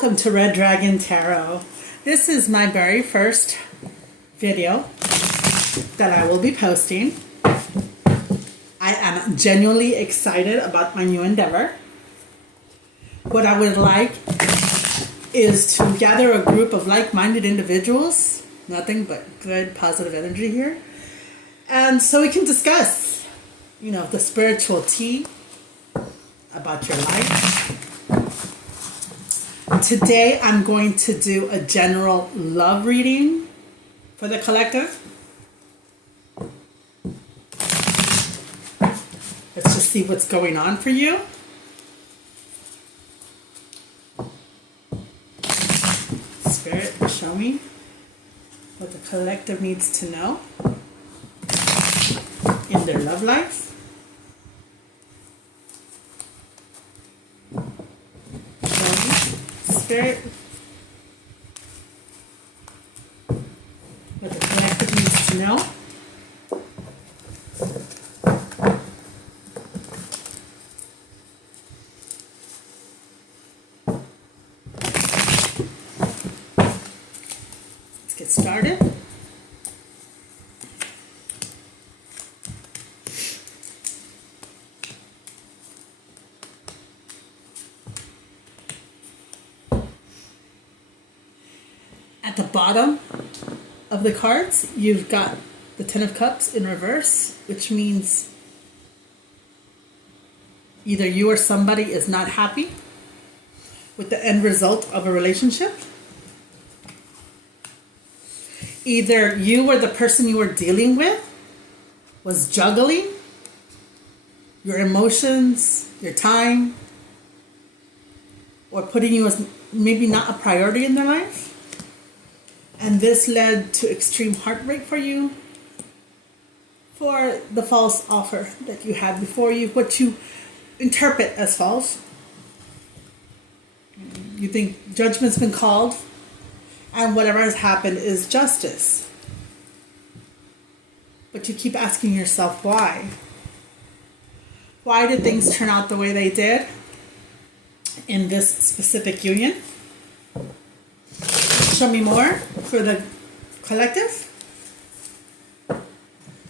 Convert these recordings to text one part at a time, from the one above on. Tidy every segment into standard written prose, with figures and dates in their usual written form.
Welcome to Red Dragon Tarot. This is my very first video that I will be posting. I am genuinely excited about my new endeavor. What I would like is to gather a group of like-minded individuals, nothing but good positive energy here, and so we can discuss, the spiritual tea about your life. Today I'm going to do a general love reading for the collective. Let's just see what's going on for you. Spirit, show me what the collective needs to know in their love life. Spirit, what the collective needs to know. Let's get started. At the bottom of the cards, you've got the Ten of Cups in reverse, which means either you or somebody is not happy with the end result of a relationship. Either you or the person you were dealing with was juggling your emotions, your time, or putting you as maybe not a priority in their life. And this led to extreme heartbreak for you for the false offer that you had before you, what you interpret as false. You think judgment's been called and whatever has happened is justice. But you keep asking yourself why. Why did things turn out the way they did in this specific union? Show me more for the collective.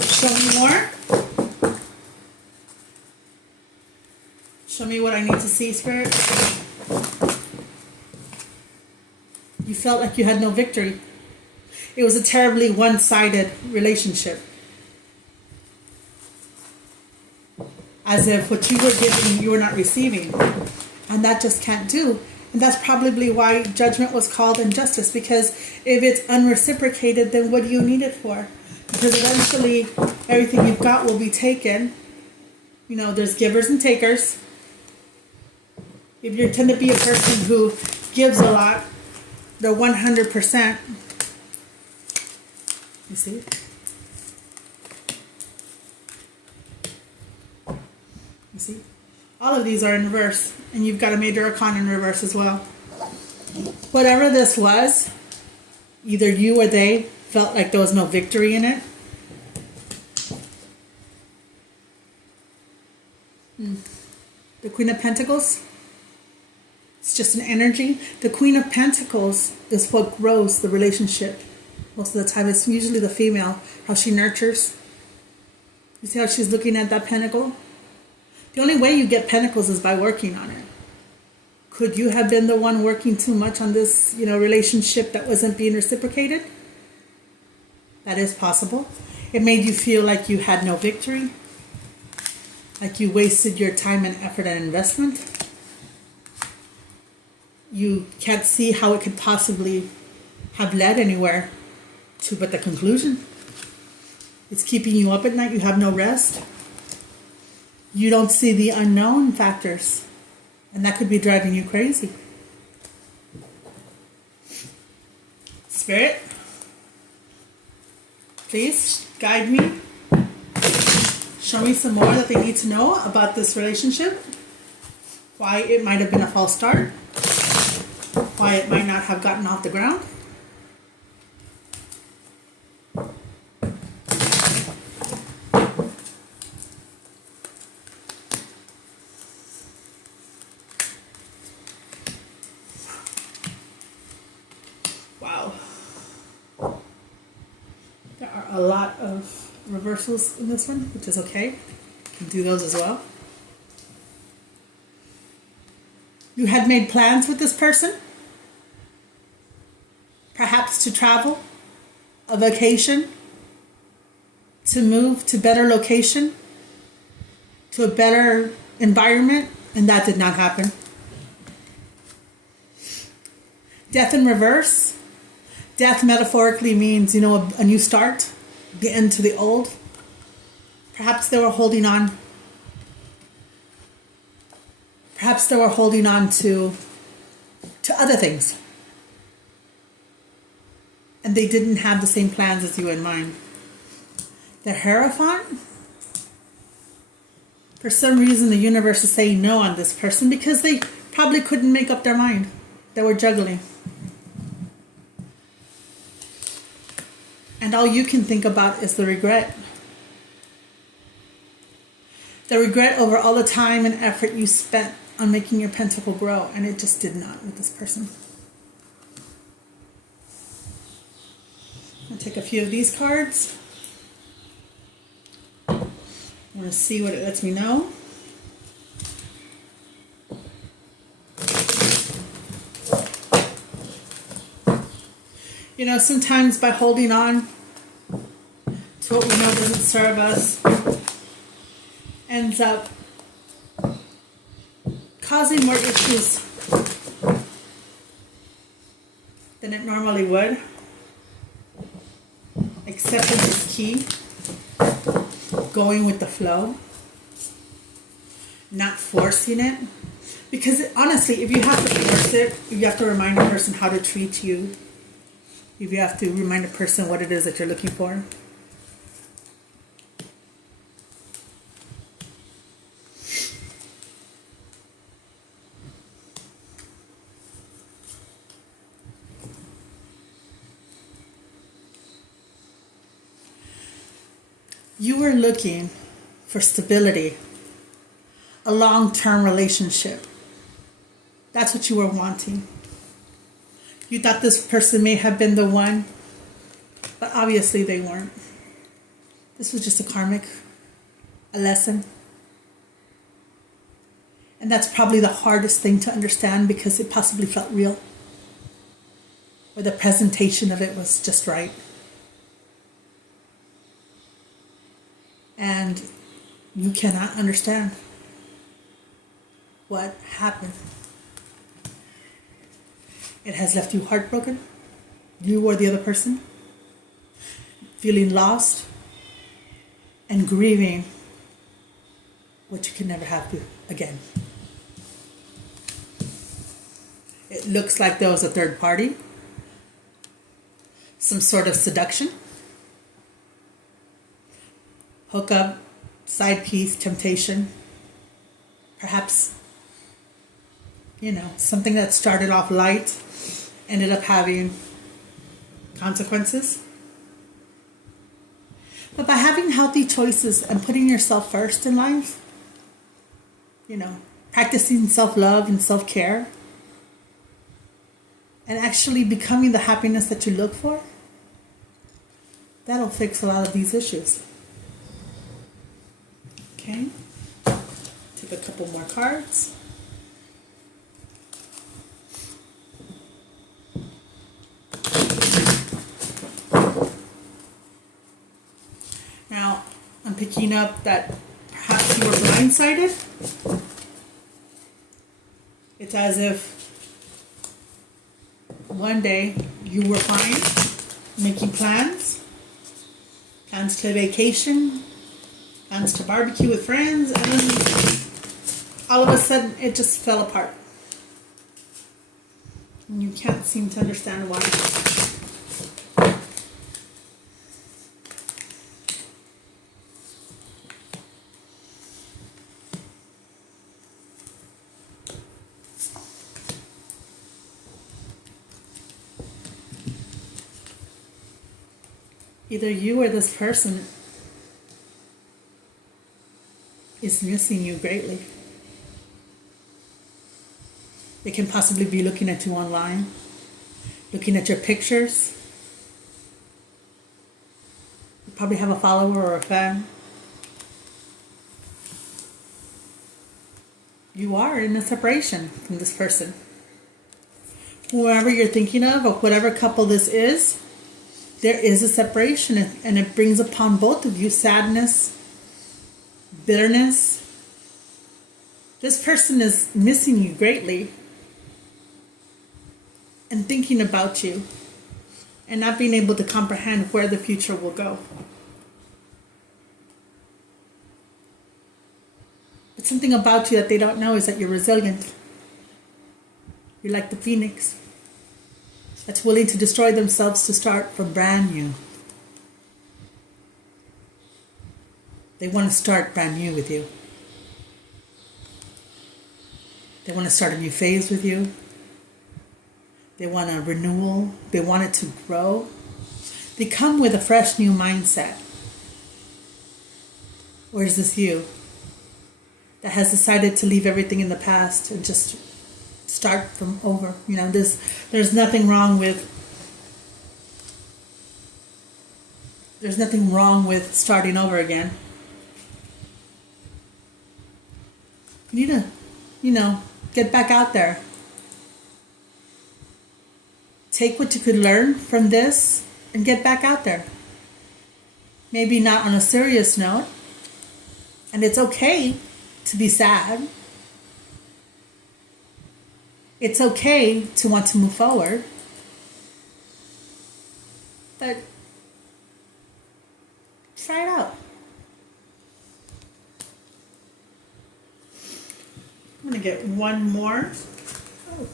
Show me more. Show me what I need to see, Spirit. You felt like you had no victory. It was a terribly one-sided relationship. As if what you were giving, you were not receiving. And that just can't do. And that's probably why judgment was called injustice, because if it's unreciprocated, then what do you need it for? Because eventually everything you've got will be taken. There's givers and takers. If you tend to be a person who gives a lot, they're 100%. You see? You see? All of these are in reverse, and you've got a major arcana in reverse as well. Whatever this was, either you or they felt like there was no victory in it. The Queen of Pentacles, it's just an energy. The Queen of Pentacles is what grows the relationship. Most of the time, it's usually the female, how she nurtures. You see how she's looking at that pentacle? The only way you get pentacles is by working on it. Could you have been the one working too much on this, relationship that wasn't being reciprocated? That is possible. It made you feel like you had no victory, like you wasted your time and effort and investment. You can't see how it could possibly have led anywhere to but the conclusion. It's keeping you up at night. You have no rest. You don't see the unknown factors, and that could be driving you crazy. Spirit, please guide me. Show me some more that they need to know about this relationship. Why it might have been a false start. Why it might not have gotten off the ground. a lot of reversals in this one, which is okay. You can do those as well. You had made plans with this person, perhaps to travel, a vacation, to move to better location, to a better environment, and that did not happen. Death in reverse. Death metaphorically means, a new start, the end to the old. Perhaps they were holding on. Perhaps they were holding on to other things. And they didn't have the same plans as you in mind. The Hierophant. For some reason, the universe is saying no on this person because they probably couldn't make up their mind. They were juggling. And all you can think about is the regret. The regret over all the time and effort you spent on making your pentacle grow, and it just did not with this person. I'll take a few of these cards. I want to see what it lets me know. Sometimes by holding on to what we know doesn't serve us, ends up causing more issues than it normally would. Acceptance is key. Going with the flow. Not forcing it. Because honestly, if you have to force it, if you have to remind a person how to treat you, if you have to remind a person what it is that you're looking for, you were looking for stability, a long-term relationship. That's what you were wanting. You thought this person may have been the one, but obviously they weren't. This was just a lesson. And that's probably the hardest thing to understand because it possibly felt real. Or the presentation of it was just right. And you cannot understand what happened. It has left you heartbroken, you or the other person, feeling lost, and grieving what you can never have again. It looks like there was a third party, some sort of seduction, hookup, side piece, temptation, perhaps, something that started off light ended up having consequences. But by having healthy choices and putting yourself first in life, practicing self-love and self-care, and actually becoming the happiness that you look for, that'll fix a lot of these issues. Okay, take a couple more cards. Now, I'm picking up that perhaps you were blindsided. It's as if one day you were fine, making plans to vacation, plans to barbecue with friends, and then all of a sudden it just fell apart. And you can't seem to understand why. Either you or this person is missing you greatly. They can possibly be looking at you online, looking at your pictures, probably have a follower or a fan. You are in a separation from this person. Whoever you're thinking of, or whatever couple this is, there is a separation, and it brings upon both of you sadness, bitterness. This person is missing you greatly and thinking about you and not being able to comprehend where the future will go. But something about you that they don't know is that you're resilient. You're like the phoenix that's willing to destroy themselves to start from brand new. They want to start brand new with you. They want to start a new phase with you. They want a renewal. They want it to grow. They come with a fresh new mindset. Or is this you that has decided to leave everything in the past and just start from over? You know, there's nothing wrong with starting over again. You need to, get back out there. Take what you could learn from this and get back out there. Maybe not on a serious note. And it's okay to be sad. It's okay to want to move forward. But try it out. I'm going to get one more. Oh.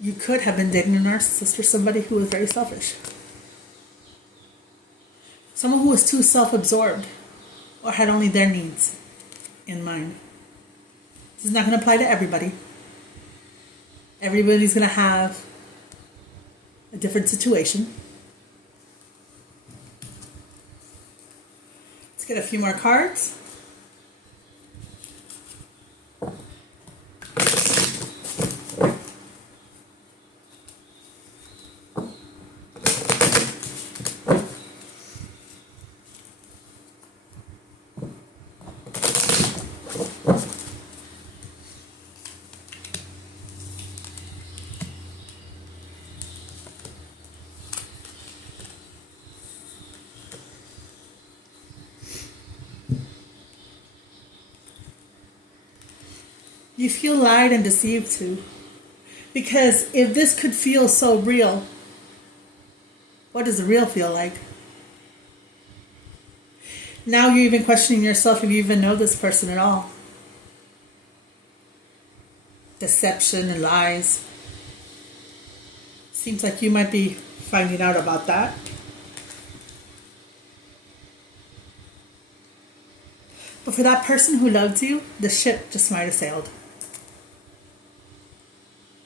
You could have been dating a narcissist or somebody who was very selfish. Someone who was too self-absorbed or had only their needs in mind. This is not going to apply to everybody. Everybody's going to have a different situation. Let's get a few more cards. You feel lied and deceived too. Because if this could feel so real, what does the real feel like? Now you're even questioning yourself if you even know this person at all. Deception and lies. Seems like you might be finding out about that. But for that person who loves you, the ship just might have sailed.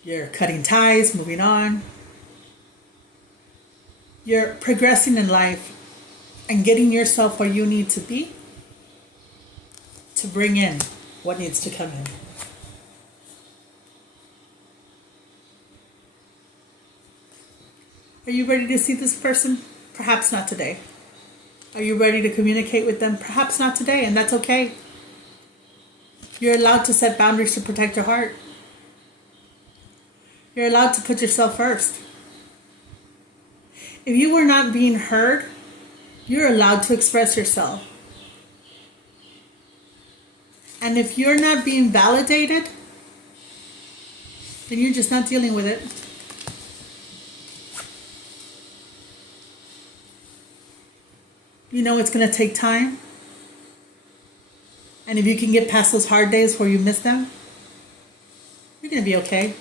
You're cutting ties, moving on. You're progressing in life and getting yourself where you need to be to bring in what needs to come in. Are you ready to see this person? Perhaps not today. Are you ready to communicate with them? Perhaps not today, and that's okay. You're allowed to set boundaries to protect your heart. You're allowed to put yourself first. If you were not being heard, you're allowed to express yourself. And if you're not being validated, then you're just not dealing with it. You know it's going to take time. And if you can get past those hard days where you miss them, you're going to be okay.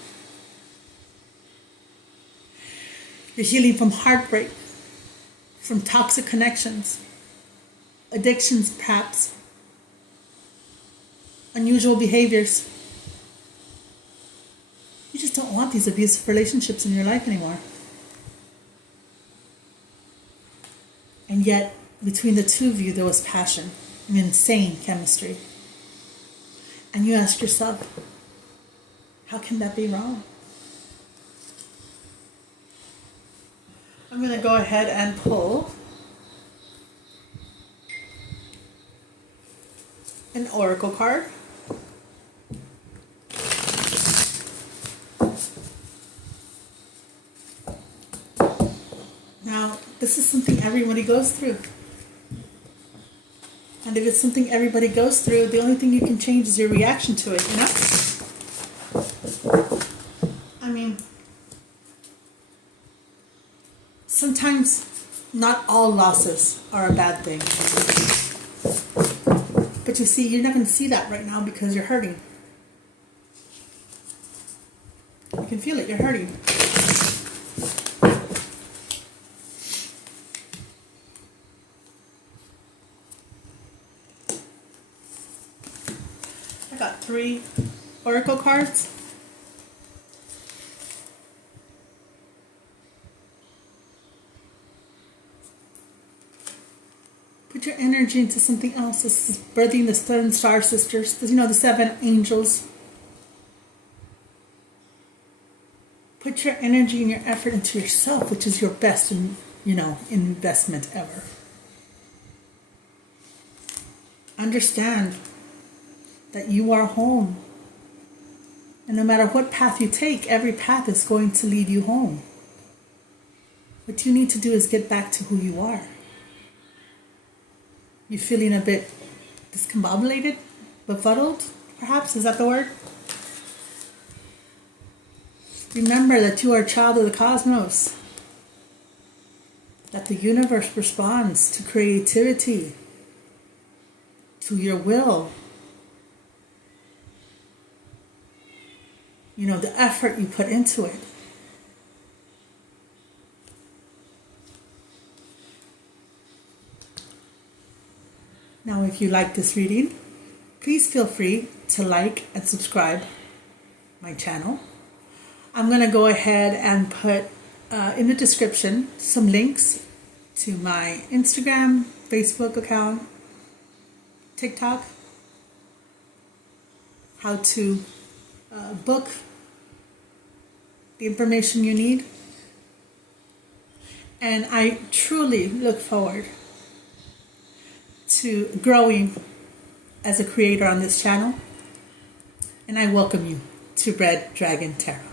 You're healing from heartbreak, from toxic connections, addictions perhaps, unusual behaviors. You just don't want these abusive relationships in your life anymore. And yet, between the two of you, there was passion and insane chemistry. And you ask yourself, how can that be wrong? I'm going to go ahead and pull an oracle card. Now, this is something everybody goes through. And if it's something everybody goes through, the only thing you can change is your reaction to it, you know? I mean, sometimes not all losses are a bad thing. But you see, you're not going to see that right now because you're hurting. You can feel it, you're hurting. I got 3 oracle cards. Put your energy into something else. This is birthing the 7 star sisters. You know, the 7 angels. Put your energy and your effort into yourself, which is your best, investment ever. Understand that you are home. And no matter what path you take, every path is going to lead you home. What you need to do is get back to who you are. You feeling a bit discombobulated, befuddled, perhaps? Is that the word? Remember that you are a child of the cosmos. That the universe responds to creativity, to your will. You know, the effort you put into it. Now, if you like this reading, please feel free to like and subscribe my channel. I'm going to go ahead and put in the description some links to my Instagram, Facebook account, TikTok, how to book the information you need. And I truly look forward to growing as a creator on this channel. And I welcome you to Red Dragon Tarot.